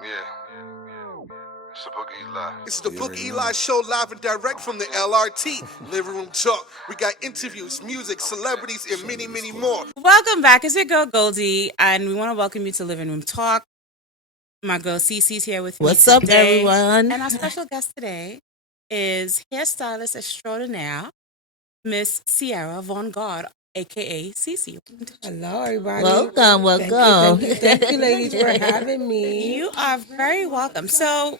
It's the Book Eli. It's the Book Eli Show, live and direct from the LRT Living Room Talk. We got interviews, music, celebrities, and many, many more. Welcome back. It's your girl Goldie, and we want to welcome you to Living Room Talk. My girl Cece's here with me What's up, today. everyone? And our special guest today is hairstylist extraordinaire, Miss Sierra VantGarde, aka Cece. Hello, everybody. Welcome. Thank you, ladies, for having me. You are very welcome. So,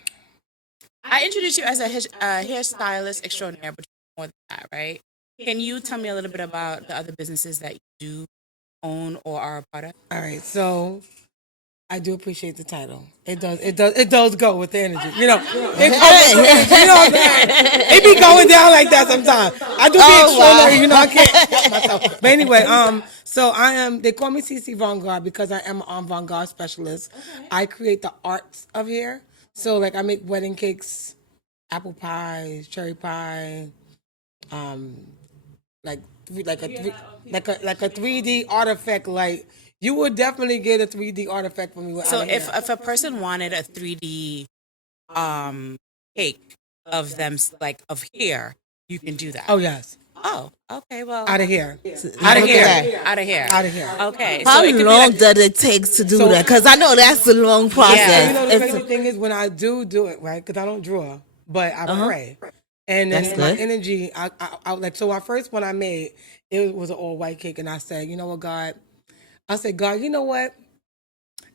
I introduced you as a hairstylist extraordinaire, but more than that, right? Can you tell me a little bit about the other businesses that you do own or are a part of? All right, so I do appreciate the title. It does go with the energy. You know, it goes with the energy. You know what I'm saying? It be going down like that sometimes. I do be extraordinary. You know, I can't help myself. But anyway, so I am. They call me CC VantGarde because I am an avant-garde specialist. Okay. I create the arts of hair. So like I make wedding cakes, apple pies, cherry pie, like a 3D artifact. Like you would definitely get a 3D artifact from me. So if a person wanted a 3D cake of them, like of hair, you can do that. Oh yes. Oh, okay. Well, Out of here. Out of here. Okay. How so long does it take to do that? Because I know that's a long process. Yeah. You know, the crazy thing is when I do it, right? Because I don't draw, but I pray. And then my energy, I like, so our first one I made, it was an all white cake. And I said, you know what, God? I said, God, you know what?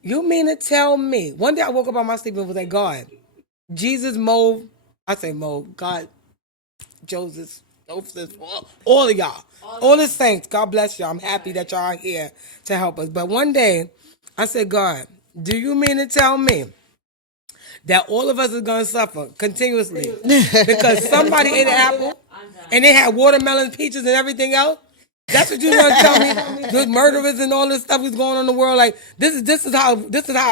You mean to tell me? One day I woke up on my sleep and was like, God, Jesus, Mo, I say Mo, God, Joseph, all of y'all, all the saints, God bless y'all. I'm happy that y'all are here to help us. But one day I said, God, do you mean to tell me that all of us is going to suffer continuously because somebody ate an apple and they had watermelon, peaches, and everything else? That's what you want to tell me? The murderers and all this stuff is going on in the world. Like this is how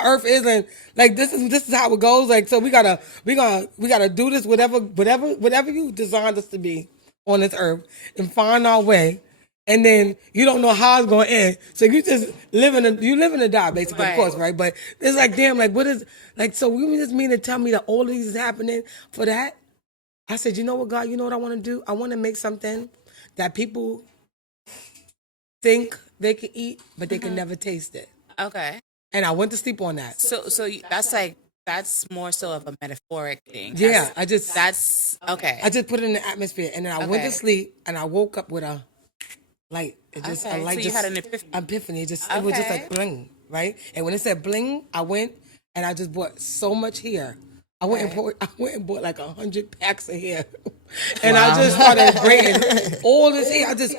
Earth is, and like this is how it goes. Like so, we gotta do this whatever you designed us to be on this earth and find our way. And then you don't know how it's going to end. So you just live in a die, basically, of course, right? But it's like, damn, like, what is, like, so you just mean to tell me that all of these is happening for that? I said, you know what, God, you know what I want to do? I want to make something that people think they can eat, but they can never taste it. Okay. And I went to sleep on that. So that's more so of a metaphoric thing. Yeah, that's okay. I just put it in the atmosphere, and then I went to sleep, and I woke up with a light. It just a light. So you had an epiphany. It was just like bling, right? And when it said bling, I went and I just bought so much hair. I went and bought like 100 packs of hair, and I just started braiding all this hair. I just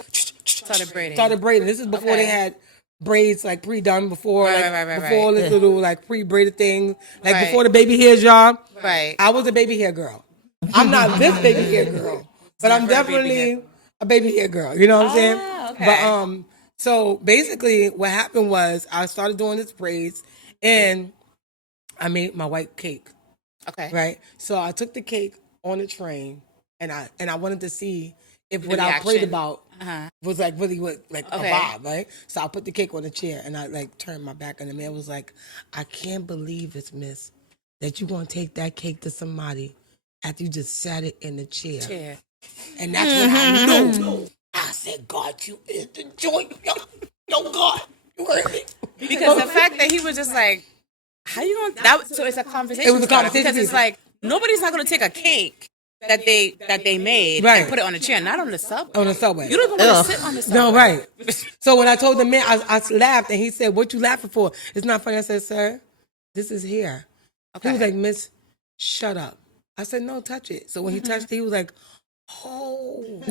started braiding. This is before they had braids like pre-done before, before this little like pre-braided thing, like before the baby hair job. Right. I was a baby hair girl. I'm not this baby hair girl, but I'm definitely a baby hair girl. You know what I'm saying? Okay. But so basically, what happened was I started doing this braids, and I made my white cake. Okay. Right. So I took the cake on the train, and I wanted to see if The what I reaction. prayed about was like really what like a vibe, right? So I put the cake on the chair, and I like turned my back, and the man was like, "I can't believe it, miss, that you gonna take that cake to somebody after you just sat it in the chair." And that's when I knew. I said, "God, you is the joint, yo, God, you heard me." Because the fact that he was just like, how you gonna so it's a conversation. It was a conversation because it's like nobody's not gonna take a cake that they made and put it on a chair, not on the subway. On the subway. You don't even want to sit on the subway. No, right. So when I told the man, I laughed, and he said, "What you laughing for? It's not funny." I said, "Sir, this is hair." Okay. He was like, "Miss, shut up." I said, "No, touch it." So when he touched it, he was like, "Oh." Wow.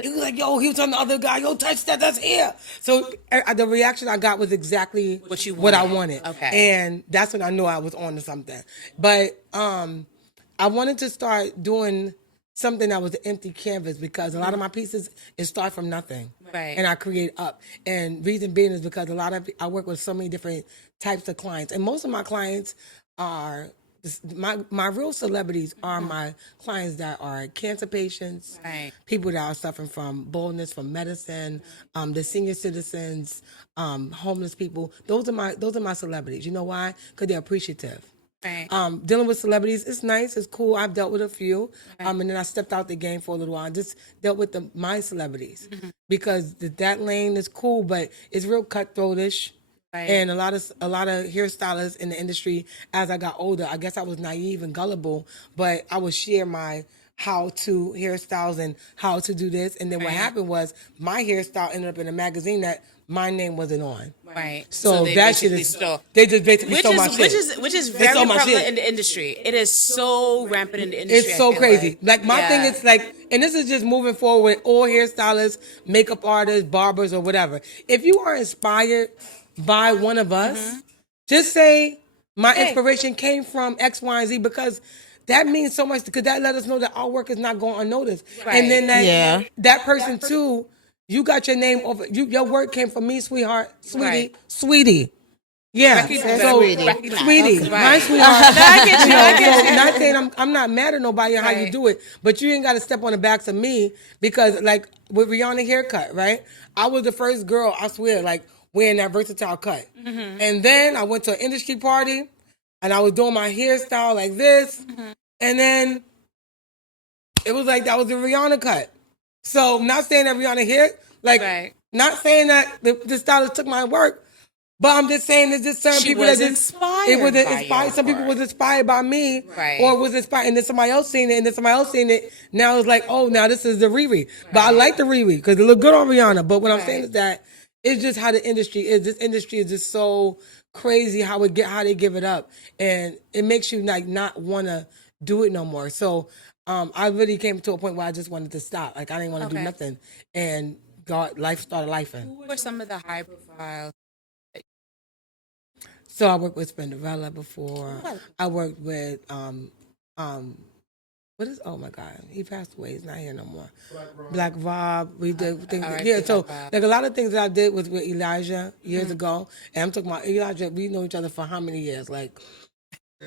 He was like, "Yo," he was telling the other guy, "Yo, touch that, that's hair." So the reaction I got was exactly what I wanted. Okay. And that's when I knew I was on to something. But I wanted to start doing something that was an empty canvas because a lot of my pieces start from nothing, right? And I create up. And reason being is because I work with so many different types of clients, and most of my clients are my real celebrities are my clients that are cancer patients, Right. people that are suffering from baldness, from medicine, the senior citizens, homeless people. Those are my celebrities. You know why? Because they're appreciative. Right. Dealing with celebrities, it's nice, it's cool. I've dealt with a few, and then I stepped out the game for a little while. I just dealt with my celebrities because that lane is cool, but it's real cutthroatish. Right. And a lot of hairstylists in the industry, as I got older, I guess I was naive and gullible, but I would share my how to hairstyles and how to do this. And then what happened was my hairstyle ended up in a magazine that my name wasn't on. Right. So they that shit basically is stole. they just basically stole my shit. Which is They very stole my prevalent shit. in the industry. It is so rampant in the industry. It's so I feel crazy. Like my Yeah. thing is like, and this is just moving forward with all hairstylists, makeup artists, barbers, or whatever. If you are inspired by one of us, just say my inspiration came from X, Y, and Z, because that means so much, because that let us know that our work is not going unnoticed. Right. And then Yeah. that person too, you got your name over. Your work came from me, sweetheart, Right. sweetie. Yeah, Recognize- so recognize. sweetie, Okay. my Right. sweetheart. No, I get you. I So get you. not saying I'm not mad at nobody on how you Right. do it, but you ain't got to step on the backs of me, because like with Rihanna haircut, right? I was the first girl, I swear, like wearing that versatile cut, and then I went to an industry party, and I was doing my hairstyle like this, and then it was like that was the Rihanna cut. So not saying that Rihanna hair, like Right. not saying that the stylist took my work. But I'm just saying, there's just certain She people was that inspired it was by inspired. your Some people work. was inspired by me, Right. or was inspired, and then somebody else seen it, and then somebody else seen it. Now it's like, oh, now this is the Riri. But I like the Riri because it looked good on Rihanna. But what I'm saying is that it's just how the industry is. This industry is just so crazy how they give it up, and it makes you like not want to do it no more. So I really came to a point where I just wanted to stop. Like I didn't want to do Okay. nothing, and life started lifing. Who were some of the high profile? So I worked with Spinderella before. I worked with what is, oh my God, he passed away. He's not here no more. Black Rob. We did things. R.I.P. Yeah, so Black Rob. like a lot of things that I did was with Elijah years ago. And I'm talking about Elijah. We know each other for how many years? Like, I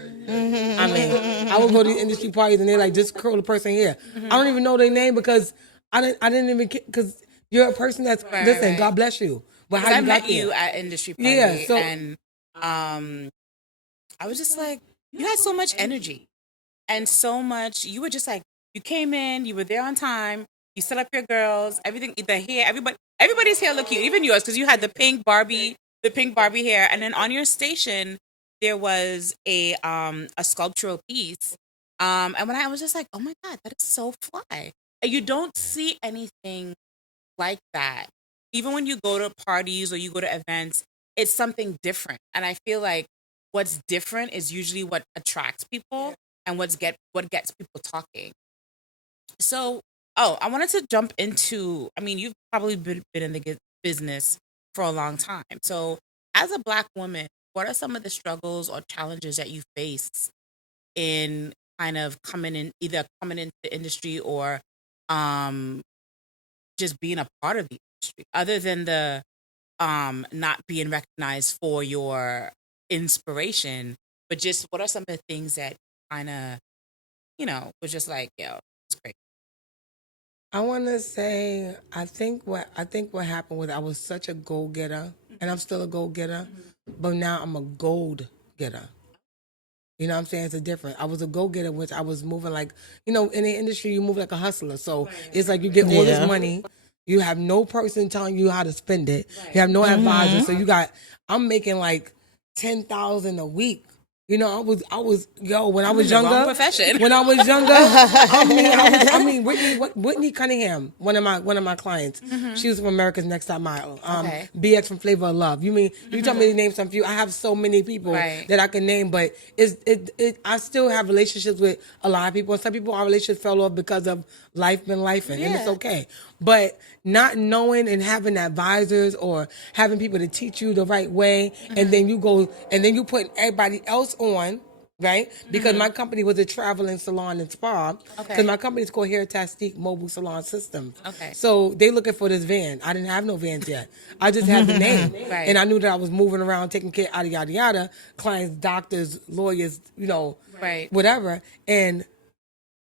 mean, I would go to these industry parties and they're like, just curl the person here. I don't even know their name because I didn't even, because you're a person that's, listen, right. God bless you. But how I you met got there? you at industry party, Yeah, so- and I was just like, you had so much energy, and so much. You were just like, you came in, you were there on time, you set up your girls, everything, the hair, everybody's hair looked cute, even yours, because you had the pink Barbie hair, and then on your station there was a sculptural piece, and when I was just like, oh my God, that is so fly, and you don't see anything like that. Even when you go to parties or you go to events, it's something different. And I feel like what's different is usually what attracts people and what gets people talking. So, I wanted to jump into, I mean, you've probably been in the business for a long time. So, as a Black woman, what are some of the struggles or challenges that you face in kind of either coming into the industry or just being a part of the industry, other than the not being recognized for your inspiration, but just what are some of the things that kind of, was just like, yo, it's great. I want to say, I think what happened was I was such a go getter, and I'm still a go getter, but now I'm a gold getter. You know what I'm saying? It's a different. I was a go getter, which I was moving like, in the industry you move like a hustler. So it's like you get all this money, you have no person telling you how to spend it. You have no advisor. So I'm making like 10,000 a week. When I was younger. Wrong profession. When I was younger, Whitney Cunningham, one of my clients. She was from America's Next Top Model. BX from Flavor of Love. You told me to name some few. I have so many people that I can name, but I still have relationships with a lot of people. And some people, our relationships fell off because of life been lifing, and it's okay. But not knowing and having advisors or having people to teach you the right way, and then you go and then you put everybody else on right? Because my company was a traveling salon and spa. Because Okay. my company is called Hair Tastique Mobile Salon Systems. Okay. So they looking for this van. I didn't have no vans yet. I just had the name. Right. And I knew that I was moving around, taking care, yada, yada, yada. Clients, doctors, lawyers, Right. whatever. And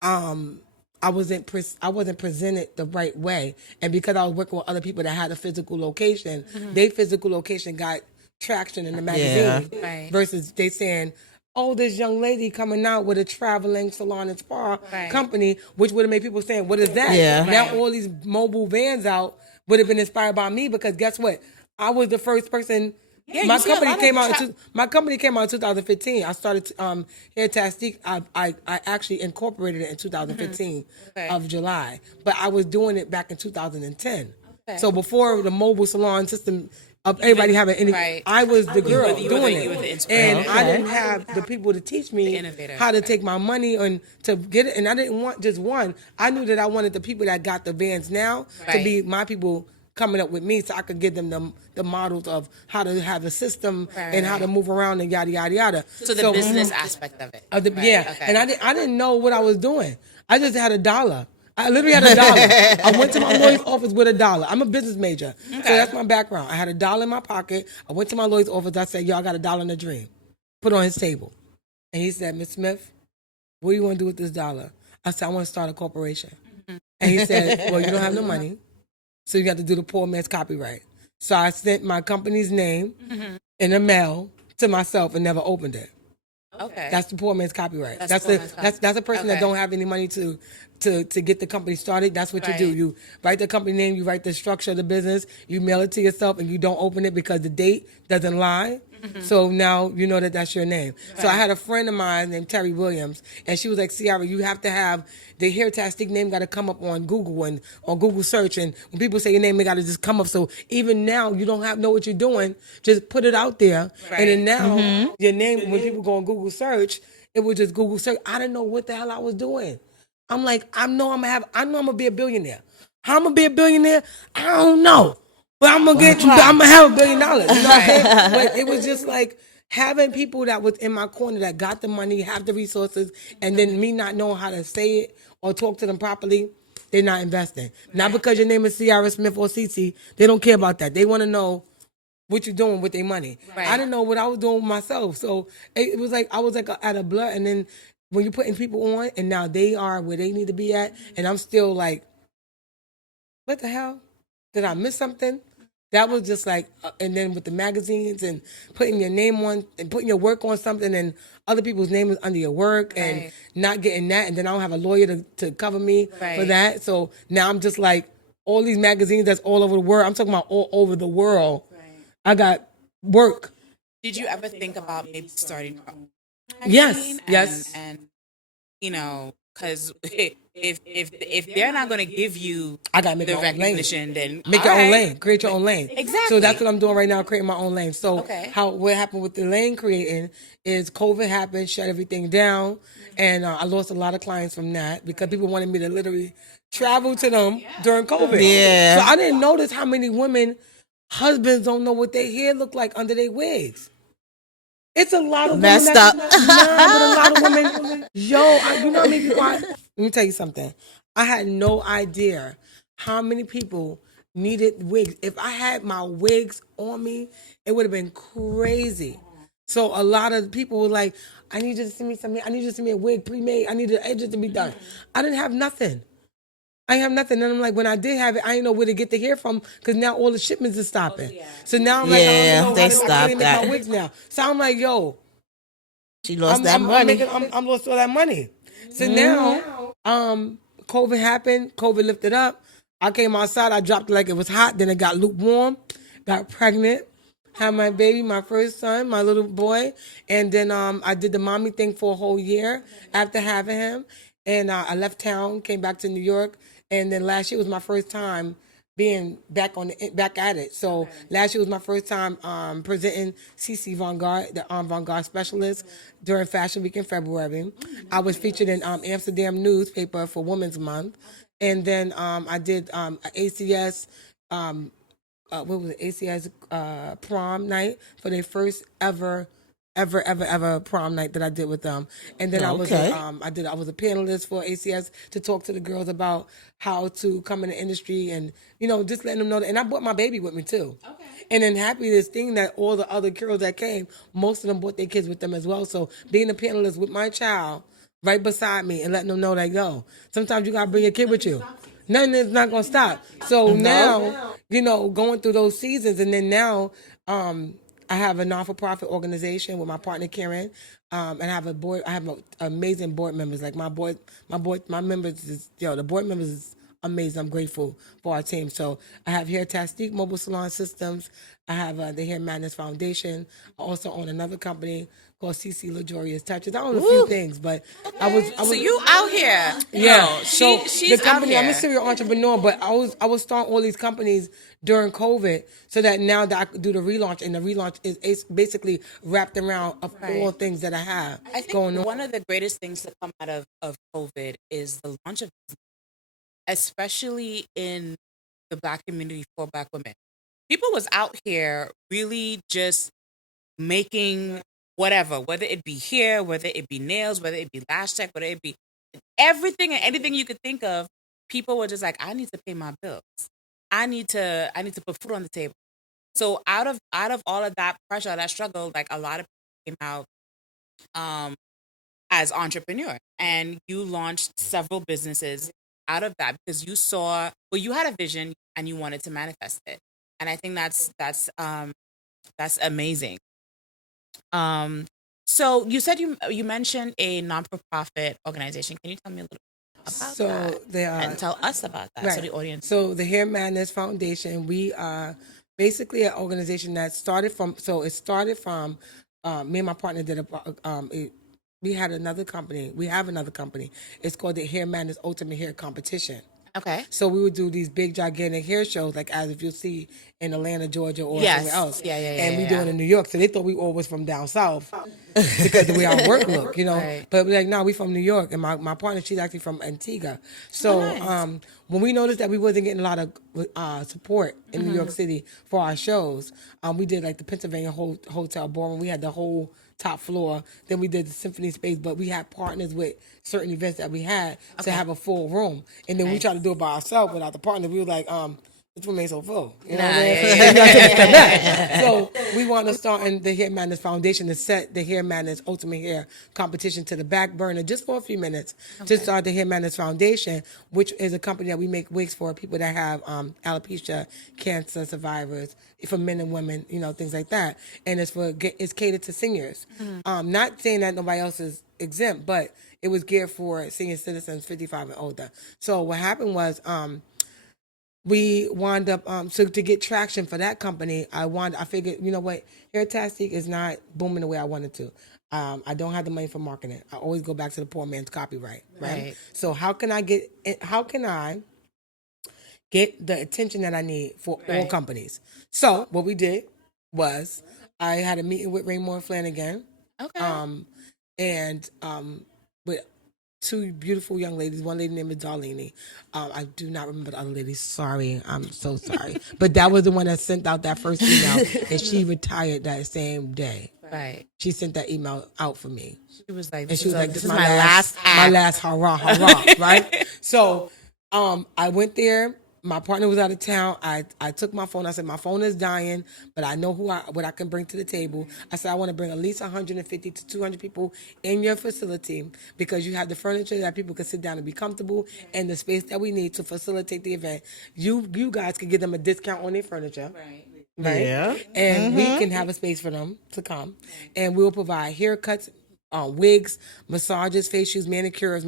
I wasn't presented the right way, and because I was working with other people that had a physical location, their physical location got traction in the magazine. Yeah. Right. Versus they saying, "Oh, this young lady coming out with a traveling salon and spa Right. company," which would have made people saying, "What is that?" Yeah. Now Right. all these mobile vans out would have been inspired by me, because guess what? I was the first person. Yeah, my you see a company lot of came out. My company came out in 2015. I started Hair Tastique. I actually incorporated it in 2015 Okay. of July, but I was doing it back in 2010. Okay. So before the mobile salon system of everybody having any, Right. I was the girl you were doing the it, inspiration. and I didn't have the people to teach me innovator. how to take my money and to get it. And I didn't want just one. I knew that I wanted the people that got the vans now to Right. be my people coming up with me, so I could give them the models of how to have a system Right, and how right. to move around and yada yada yada. So the business aspect of it. Right, Yeah, okay. and I didn't know what I was doing. I just had $1. I literally had $1. I went to my lawyer's office with $1. I'm a business major, so that's my background. I had $1 in my pocket. I went to my lawyer's office. I said, "Yo, I got $1 in a dream." Put it on his table, and he said, "Miss Smith, what do you want to do with this $1?" I said, "I want to start a corporation." And he said, "Well, you don't have no money, so you got to do the poor man's copyright." So I sent my company's name in the mail to myself and never opened it. Okay. That's the poor man's copyright. That's That's poor the man's copyright. that's a person that Okay. don't have any money to get the company started. That's what you do. Right. You write the company name, you write the structure of the business, you mail it to yourself, and you don't open it because the date doesn't lie. So now you know that that's your name. So I had a friend of mine named Terry Williams, and she was like, "Ciara, you have to have the Hair Tastic name got to come up on Google and on Google search, and when people say your name, it got to just come up. So even now you don't know what you're doing, just put it out there, and then now your name, when people go on Google search, it was just Google search. I didn't know what the hell I was doing. I'm like, I know I'm gonna be a billionaire. How I'm gonna be a billionaire? I don't know. But I'm gonna have $1 billion. You know what I'm saying? But it was just like having people that was in my corner that got the money, have the resources, and then me not knowing how to say it or talk to them properly, they're not investing. Not because your name is Ciara Smith or Cece, they don't care about that. They want to know what you're doing with their money. Right. I didn't know what I was doing with myself. So it was like I was like at a blur, and then when you're putting people on and now they are where they need to be at, and I'm still like, what the hell? Did I miss something? That was just like, and then with the magazines and putting your name on and putting your work on something, and other people's name is under your work, and Right. not getting that, and then I don't have a lawyer to cover me for Right. that. So now I'm just like, all these magazines that's all over the world. I'm talking about all over the world. I got work. Did you ever think about maybe starting your own Yes, magazine? yes. And because if they're not going to give you I gotta make the my own lane. recognition, then Make all your own right. lane. Create your own lane. Exactly. So that's what I'm doing right now, creating my own lane. So Okay. what happened with the lane creating is COVID happened, shut everything down, and I lost a lot of clients from that because people wanted me to literally travel to them during COVID. Yeah. So I didn't notice how many women, husbands don't know what their hair look like under their wigs. It's a lot of Messed women up. but a lot of women. Yo, you know how many people? Let me tell you something. I had no idea how many people needed wigs. If I had my wigs on me, it would have been crazy. So a lot of people were like, "I need you to send me something. I need you to send me a wig pre-made. I need the edges to be done." I didn't have nothing. I have nothing. And I'm like, when I did have it, I didn't know where to get the hair from because now all the shipments are stopping. So now I'm like, Yeah, I don't know they how to stopped make that. my wigs now. So I'm like, yo, She lost that money. I'm lost all that money. So now, COVID happened. COVID lifted up. I came outside. I dropped it like it was hot. Then it got lukewarm. Got pregnant. Had my baby, my first son, my little boy. And then I did the mommy thing for a whole year after having him. And I left town, came back to New York. And then last year was my first time being back at it. So last year was my first time presenting CCVantGarde, the avant-garde specialist, during Fashion Week in February. I was featured in Amsterdam newspaper for Women's Month, and then I did ACS. What was it? ACS prom night for their first ever ever prom night that I did with them. And then I was Okay. I was a panelist for ACS to talk to the girls about how to come in the industry and just letting them know that. And I brought my baby with me too. Okay. And then happiness thing that all the other girls that came, most of them brought their kids with them as well. So being a panelist with my child right beside me and letting them know that sometimes you gotta bring your kid with you. Nothing is not gonna stop. So now, going through those seasons, and then now, I have a non-for-profit organization with my partner Karen, and I have a board. I have amazing board members. Like my members is the board members is amazing. I'm grateful for our team. So I have Hair Tastique Mobile Salon Systems. I have the Hair Madness Foundation. I also own another company called CC Luxurious Touches. I own a few things, but I was. So you out here? Yeah. No, So she's the company, out I'm here. a serial entrepreneur, but I was starting all these companies during COVID, so that now that I could do the relaunch, and the relaunch is basically wrapped around of all things that I have I think going on. one of the greatest things to come out of COVID is the launch of, especially in the Black community for Black women. People was out here really just making whatever, whether it be hair, whether it be nails, whether it be lash tech, whether it be everything and anything you could think of. People were just like, I need to pay my bills. I need to put food on the table. So out of all of that pressure, that struggle, like a lot of people came out as entrepreneurs, and you launched several businesses out of that because you had a vision and you wanted to manifest it. And I think that's amazing. So you said you mentioned a non-for-profit organization. Can you tell me a little about that? And tell us about that, so the audience. So the Hair Madness Foundation, we are basically an organization that started from. So it started from me and my partner did we had another company. We have another company. It's called the Hair Madness Ultimate Hair Competition. Okay. So we would do these big, gigantic hair shows, like as if you'll see in Atlanta, Georgia, or somewhere else. Yeah. And we do it in New York. So they thought we all was from down south because of the way our work look, Right. But we're like, no, we from New York. And my partner, she's actually from Antigua. So nice. When we noticed that we wasn't getting a lot of support in New York City for our shows, we did like the Pennsylvania Hotel Ballroom. We had the whole top floor. Then we did the symphony space, but we had partners with certain events that we had to have a full room. And then we tried to do it by ourselves without the partner. We were like, this room ain't so full. You know what I mean? So we want to start in the Hair Madness Foundation to set the Hair Madness Ultimate Hair Competition to the back burner just for a few minutes to start the Hair Madness Foundation, which is a company that we make wigs for people that have alopecia, cancer survivors, for men and women, things like that. And it's catered to seniors. Not saying that nobody else is exempt, but it was geared for senior citizens 55 and older. So what happened was we wound up so to get traction for that company, I figured, Hair Tastique is not booming the way I wanted to. I don't have the money for marketing. I always go back to the poor man's copyright, right? So how can I get the attention that I need for all companies? So what we did was I had a meeting with Raymore Flanagan. Okay. And with two beautiful young ladies. One lady named Darlene. I do not remember the other lady. Sorry. I'm so sorry. But that was the one that sent out that first email, and she retired that same day. Right. She sent that email out for me. She was like, this is my last act. My last hurrah, right? So I went there. My partner was out of town. I took my phone. I said, my phone is dying, but I know what I can bring to the table. I said, I want to bring at least 150 to 200 people in your facility because you have the furniture that people can sit down and be comfortable and the space that we need to facilitate the event. You guys can give them a discount on their furniture. Right? Yeah. And we can have a space for them to come. And we'll provide haircuts, wigs, massages, facials, manicures,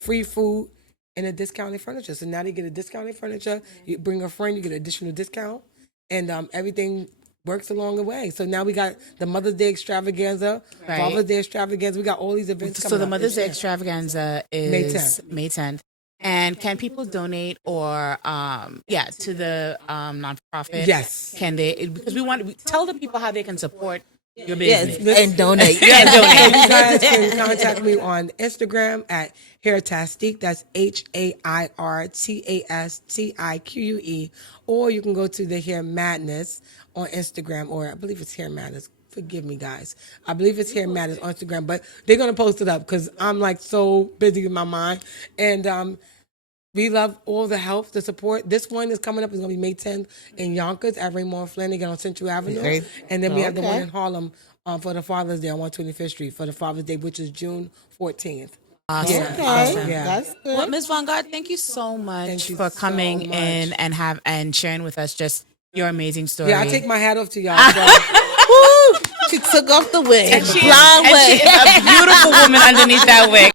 free food, and a discounted furniture. So now they get a discounted furniture. You bring a friend, you get an additional discount, and everything works along the way. So now we got the Mother's Day extravaganza, Father's Day extravaganza. We got all these events coming up. So the Mother's Day extravaganza is May 10th. And can people donate or to the nonprofit? Yes. Can they? Because we tell the people how they can support your business. Yes, and donate. So you guys can contact me on Instagram at Hair Tastique. That's HAIRTASTIQUE. Or you can go to the Hair Madness on Instagram, or I believe it's Hair Madness Forgive me, guys. I believe it's Hair Matters on Instagram, but they're gonna post it up because I'm like so busy with my mind. And we love all the help, the support. This one is coming up. It's gonna be May 10th in Yonkers at Raymore Flanagan on Central Avenue, and then we have the one in Harlem for the Father's Day on 125th Street for the Father's Day, which is June 14th. Awesome. Yeah. Okay, Awesome. Yeah. that's good. Well, Ms. VantGarde, thank you so much Thank you for so coming much. in and sharing with us just your amazing story. Yeah, I take my hat off to y'all. So. Woo! She took off the wig. and she Blonde is wig. a beautiful woman underneath that wig.